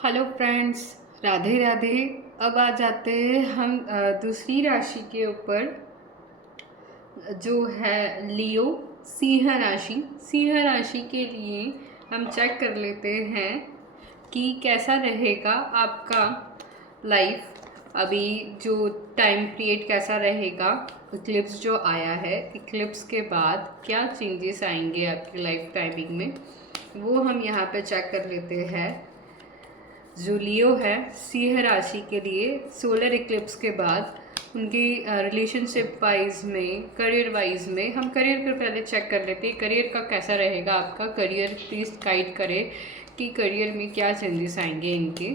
Hello friends, Radhe Radhe. अब आ जाते हैं हम दूसरी राशि के ऊपर, जो है लियो, सिंह राशि। सिंह राशि के लिए हम चेक कर लेते हैं कि कैसा रहेगा आपका लाइफ। अभी जो टाइम पीरियड कैसा रहेगा, इक्लिप्स जो आया है, इक्लिप्स के बाद क्या चेंजेस आएंगे आपकी लाइफ टाइमिंग में, वो हम यहाँ पे चेक कर लेते हैं। जो लियो है सिंह राशि के लिए सोलर इक्लिप्स के बाद उनकी रिलेशनशिप वाइज में, करियर वाइज में, हम करियर को पहले चेक कर लेते हैं। करियर का कैसा रहेगा आपका करियर, प्लीज़ गाइड करें कि करियर में क्या चेंजेस आएंगे इनके।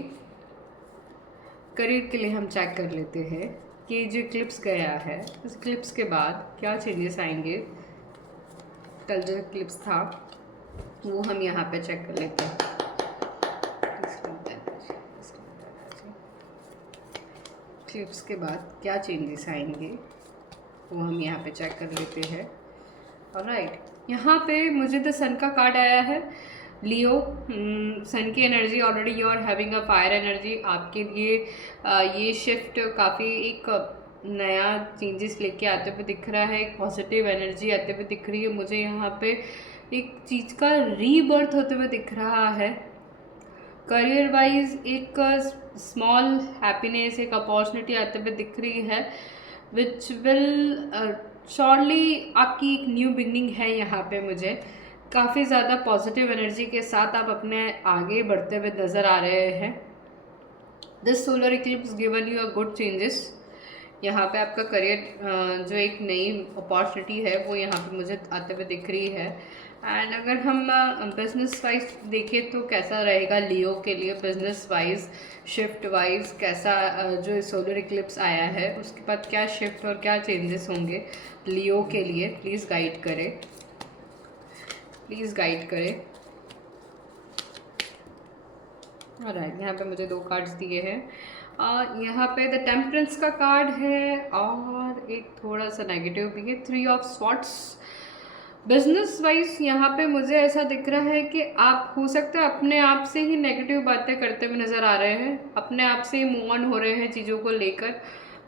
करियर के लिए हम चेक कर लेते हैं कि जो इक्लिप्स गया है उस इक्लिप्स के बाद क्या चेंजेस आएंगे। कल जो इक्लिप्स था वो हम यहाँ पे चेक कर लेते हैं। इक्लिप्स के बाद क्या चेंजेस आएंगे वो हम यहाँ पे चेक कर लेते हैं। ऑलराइट, यहाँ पे मुझे तो सन का कार्ड आया है। लियो, सन की energy, already you are having a fire energy. आपके लिए ये शिफ्ट काफ़ी एक नया चेंजेस लेके आते हुए दिख रहा है, एक पॉजिटिव एनर्जी आते हुए दिख रही है मुझे। यहाँ पे एक चीज़ का रीबर्थ होते हुए दिख रहा है। करियर वाइज एक स्मॉल हैप्पीनेस, एक अपॉर्चुनिटी आते हुए दिख रही है, विच विल श्योरली आपकी एक न्यू बिगनिंग है। यहाँ पे मुझे काफ़ी ज़्यादा पॉजिटिव एनर्जी के साथ आप अपने आगे बढ़ते हुए नज़र आ रहे हैं। This solar Eclipse given you a good changes. यहाँ पे आपका करियर जो एक नई अपॉर्चुनिटी है वो यहाँ पे मुझे आते हुए दिख रही है। एंड अगर हम बिजनेस वाइज देखें तो कैसा रहेगा लियो के लिए बिजनेस वाइज, शिफ्ट वाइज कैसा जो सोलर इक्लिप्स आया है उसके बाद क्या शिफ्ट और क्या चेंजेस होंगे लियो के लिए, प्लीज़ गाइड करें, प्लीज़ गाइड करें। राइट, यहाँ पे मुझे 2 कार्ड्स दिए हैं। यहाँ पे द टेम्परेंस का कार्ड है और एक थोड़ा सा नेगेटिव भी है, 3 ऑफ स्वॉर्ड्स। बिजनेस वाइज यहाँ पे मुझे ऐसा दिख रहा है कि आप हो सकता है अपने आप से ही नेगेटिव बातें करते हुए नज़र आ रहे हैं, अपने आप से ही मूव ऑन हो रहे हैं चीज़ों को लेकर।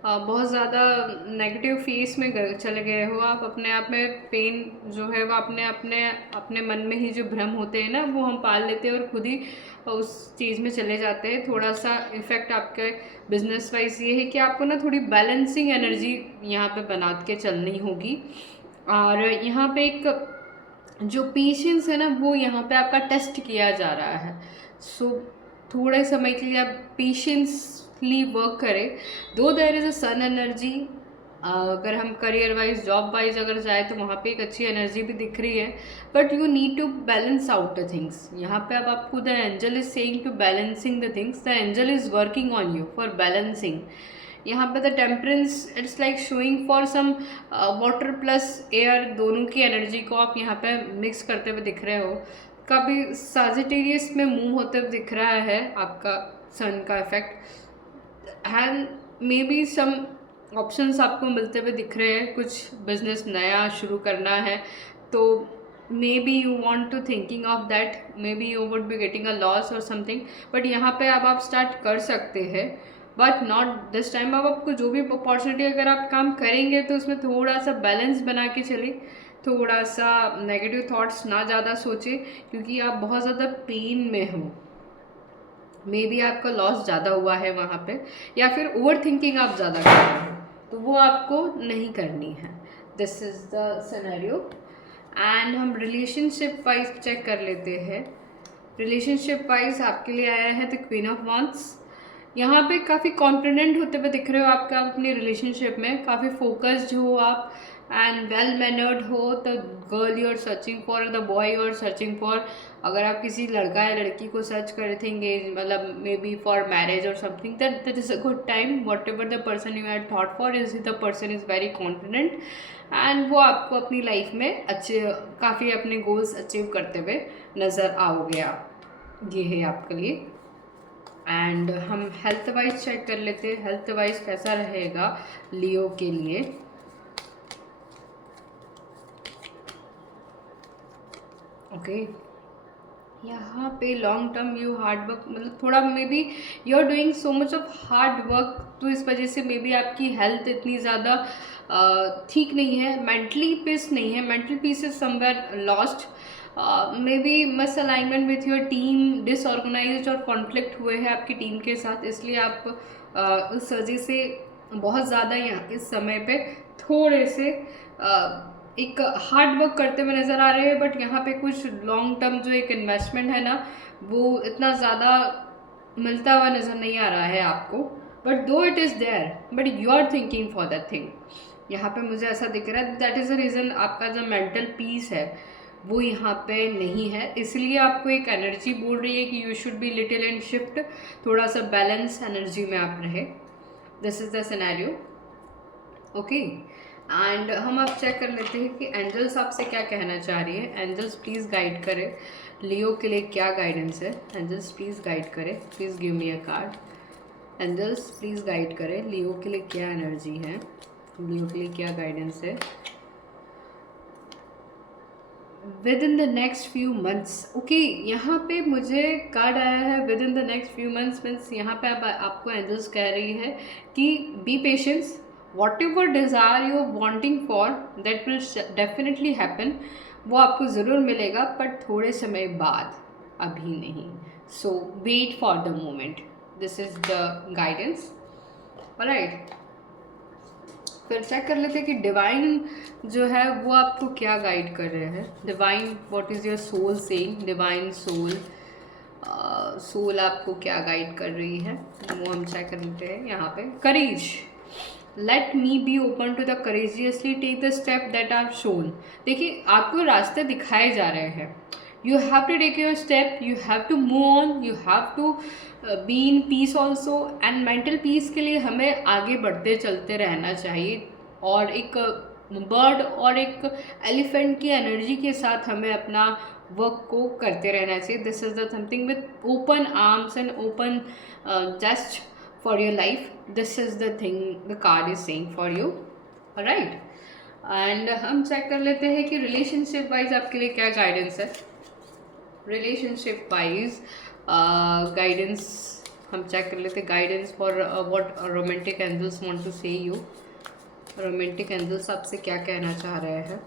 बहुत ज़्यादा नेगेटिव फेस में चले गए हो आप। अपने आप में पेन जो है वो अपने अपने अपने मन में ही जो भ्रम होते हैं ना वो हम पाल लेते हैं और खुद ही उस चीज़ में चले जाते हैं। थोड़ा सा इफ़ेक्ट आपके बिजनेस वाइज ये है कि आपको ना थोड़ी बैलेंसिंग एनर्जी यहाँ पे बना के चलनी होगी। और यहाँ पे एक जो पेशेंस है ना वो यहाँ पे आपका टेस्ट किया जा रहा है। सो थोड़े समय के लिए आप पेशेंसली वर्क करें। Though there is a sun energy, अगर हम करियर वाइज, जॉब वाइज अगर जाए तो वहाँ पे एक अच्छी एनर्जी भी दिख रही है, but you need to balance out the things. यहाँ पे अब आपको the angel is saying to balancing the things, the angel is working on you for balancing. यहाँ पे the temperance it's like showing for some water plus air, दोनों की energy को आप यहाँ पे मिक्स करते हुए दिख रहे हो। कभी सजिटेरियस में मूव होते हुए दिख रहा है आपका सन का effect, and maybe some options आपको मिलते हुए दिख रहे हैं। कुछ बिजनेस नया शुरू करना है तो maybe you want to thinking of that, maybe you would be getting a loss और समथिंग, बट यहाँ पे अब आप स्टार्ट कर सकते हैं, बट नॉट दिस टाइम। अब आपको जो भी अपॉर्चुनिटी अगर आप काम करेंगे तो उसमें थोड़ा सा बैलेंस बना के चले, थोड़ा सा नेगेटिव थॉट्स ना ज़्यादा सोचे, क्योंकि आप बहुत ज़्यादा पेन में हो। मे बी आपका लॉस ज़्यादा हुआ है वहाँ पे, या फिर ओवर थिंकिंग आप ज़्यादा कर रहे हो, तो वो आपको नहीं करनी है। This is the scenario. And हम रिलेशनशिप वाइज चेक कर लेते हैं। रिलेशनशिप वाइज आपके लिए आया है द क्वीन ऑफ वॉन्ड्स। यहाँ पे काफ़ी कॉन्फिडेंट होते हुए दिख रहे हो आपका अपनी रिलेशनशिप में, काफ़ी फोकस्ड हो आप एंड वेल मैनर्ड हो। The girl you are searching for, the boy you are searching for, अगर आप किसी लड़का या लड़की को सर्च कर रहे थे, मतलब मे बी फॉर मैरिज और something, that is a good time. What ever the person you had thought for, is the person is very confident and वो आपको अपनी लाइफ में अच्छे काफ़ी अपने गोल्स अचीव करते हुए नज़र आओगे आप। ये है आपके लिए। एंड हम हेल्थ वाइज चेक कर लेते हैं, हेल्थ वाइज कैसा रहेगा लियो के लिए। ओके, यहाँ पे long term you hard work, मतलब थोड़ा maybe you are doing so much of hard work, तो इस वजह से मे बी आपकी हेल्थ इतनी ज़्यादा ठीक नहीं है, मेंटली पीस नहीं है, mental peace is somewhere lost, may be miss alignment with your team, disorganised और कॉन्फ्लिक्ट हुए हैं आपकी टीम के साथ, इसलिए आप उस वजह से बहुत ज़्यादा यहाँ इस समय पे थोड़े से एक हार्ड वर्क करते हुए नज़र आ रहे हैं, बट यहाँ पे कुछ लॉन्ग टर्म जो एक इन्वेस्टमेंट है ना, वो इतना ज़्यादा मिलता हुआ नज़र नहीं आ रहा है आपको, but though it is there, but you are thinking for that thing. यहाँ पे मुझे ऐसा दिख रहा है, दैट इज़ द रीज़न आपका जो मेंटल पीस है वो यहाँ पे नहीं है, इसलिए आपको एक एनर्जी बोल रही है कि you should be little and shift, थोड़ा सा बैलेंस एनर्जी में आप रहे। This is the scenario, okay. And हम अब चेक कर लेते हैं कि एंजल्स आपसे क्या कहना चाह रही है। एंजल्स प्लीज़ गाइड करें, लियो के लिए क्या गाइडेंस है। एंजल्स प्लीज़ गाइड करें, please give me a card. Angels please guide करें, लियो के लिए क्या एनर्जी है, लियो के लिए क्या गाइडेंस है within the next few months. Okay, यहाँ पे मुझे कार्ड आया है within the next few months, means यहाँ पे आपको एंजल्स कह रही है कि be patience, whatever desire you are wanting for that will definitely happen, वो आपको ज़रूर मिलेगा, बट थोड़े समय बाद, अभी नहीं। So wait for the moment, this is the guidance, right. फिर चेक कर लेते हैं कि डिवाइन जो है वो आपको क्या गाइड कर रहे हैं। Divine, what is your soul saying, divine soul, soul आपको क्या गाइड कर रही है वो हम चेक कर लेते हैं। यहाँ पे courage, let me be open to the courageously take the step that are shown. देखिए, आपको रास्ते दिखाए जा रहे हैं, you have to take your step, you have to move on, you have to be in peace also, and mental peace के लिए हमें आगे बढ़ते चलते रहना चाहिए, और एक बर्ड और एक एलिफेंट की एनर्जी के साथ हमें अपना वर्क को करते रहना चाहिए। This is the something with open arms and open just for your life, this is the thing the card is saying for you, right. And हम चेक कर लेते हैं कि रिलेशनशिप वाइज आपके लिए क्या गाइडेंस है। रिलेशनशिप वाइज गाइडेंस हम चेक कर लेते हैं, guidance for what romantic angels want to say you. Romantic angels आपसे क्या कहना चाह रहे हैं।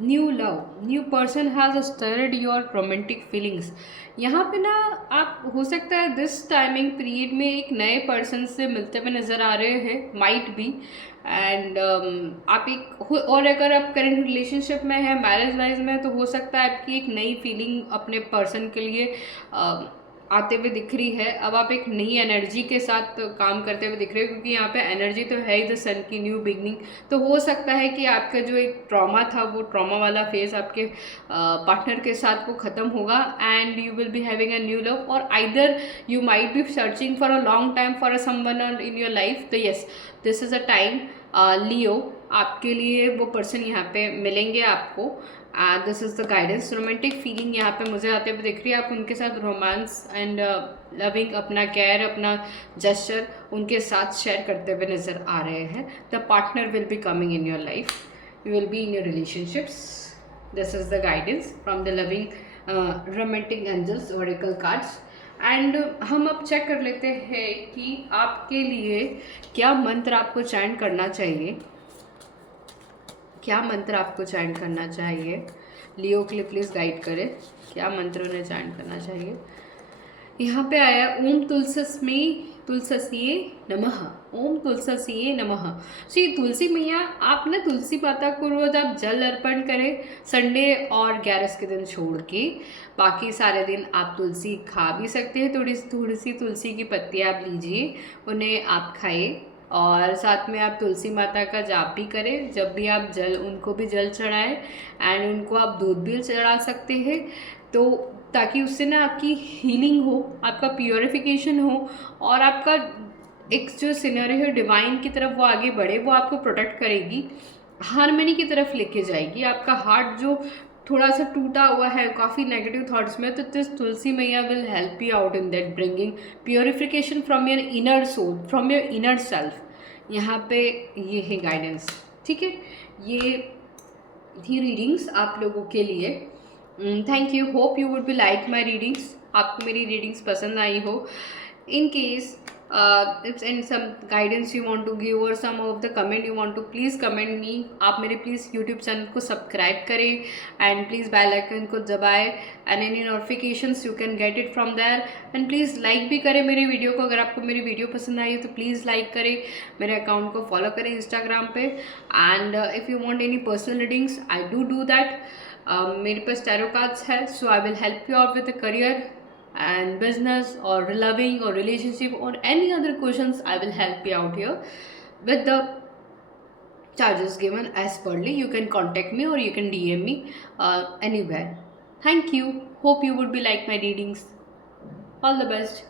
New love, new person has stirred your romantic feelings. यहाँ पे ना आप हो सकता है दिस टाइमिंग पीरियड में एक नए पर्सन से मिलते हुए नज़र आ रहे हैं, माइट बी, एंड आप एक और अगर आप करेंट रिलेशनशिप में है, मैरिज वाइज में, तो हो सकता है आपकी एक नई फीलिंग अपने पर्सन के लिए आते हुए दिख रही है। अब आप एक नई एनर्जी के साथ काम करते हुए दिख रहे हो, क्योंकि यहाँ पे एनर्जी तो है ही द सन की न्यू बिगनिंग। तो हो सकता है कि आपका जो एक ट्रॉमा था, वो ट्रॉमा वाला फेज आपके पार्टनर के साथ वो ख़त्म होगा, and you will be having a new love, और either you might be searching for a long time for a someone in your life. तो yes, this is a time Leo, आपके लिए वो पर्सन यहाँ पे मिलेंगे आपको। This is the guidance. Romantic feeling यहाँ पे मुझे आते हुए दिख रही है, आप उनके साथ रोमांस एंड लविंग, अपना केयर, अपना जेस्चर उनके साथ शेयर करते हुए नज़र आ रहे हैं। The partner will be coming in your life, you will be in your relationships. This is the guidance from the loving romantic angels oracle cards. And हम अब चेक कर लेते हैं कि आपके लिए क्या मंत्र आपको चैंट करना चाहिए, क्या मंत्र आपको चैंट करना चाहिए। लियो के लिए प्लीज़ गाइड करें, क्या मंत्र उन्हें चैंट करना चाहिए। यहाँ पे आया ओम तुलसीये नमः, ओम तुलसीये नमः। सो ये तुलसी मैया, आप ना तुलसी माता को रोज़ आप जल अर्पण करें, संडे और 11 के दिन छोड़ के, बाकी सारे दिन आप तुलसी खा भी सकते हैं। थोड़ी सी तुलसी की पत्तियाँ आप लीजिए, उन्हें आप खाइए, और साथ में आप तुलसी माता का जाप भी करें। जब भी आप उनको भी जल चढ़ाएं, एंड उनको आप दूध भी चढ़ा सकते हैं, तो ताकि उससे ना आपकी हीलिंग हो, आपका प्योरिफिकेशन हो, और आपका एक जो सिनेरियो है डिवाइन की तरफ वो आगे बढ़े, वो आपको प्रोटेक्ट करेगी, हार्मनी की तरफ लेके जाएगी। आपका हार्ट जो थोड़ा सा टूटा हुआ है काफ़ी नेगेटिव थॉट्स में, तो this Tulsi Maiya will help you out in that, bringing purification from your inner soul, from your inner self. यहाँ पे ये है गाइडेंस, ठीक है। ये थी रीडिंग्स आप लोगों के लिए। Thank you, hope you would be like my readings, आपको मेरी रीडिंग्स पसंद आई हो। In case it's and some guidance you want to give और some of the comment you want to please comment me. आप मेरे प्लीज़ यूट्यूब चैनल को subscribe करें एंड प्लीज़ बेल आइकन को दबाएं and any notifications you can get it from there. And please like भी करें मेरी वीडियो को, अगर आपको मेरी वीडियो पसंद आई तो प्लीज़ लाइक करें, मेरे अकाउंट को फॉलो करें इंस्टाग्राम पे। And if you want any personal readings I do that. मेरे पास टैरो कार्ड्स है, so I will help you out with the career and business or loving or relationship or any other questions. I will help you out here with the charges given as per. You can contact me or you can DM me anywhere. Thank you, hope you would be like my readings. All the best.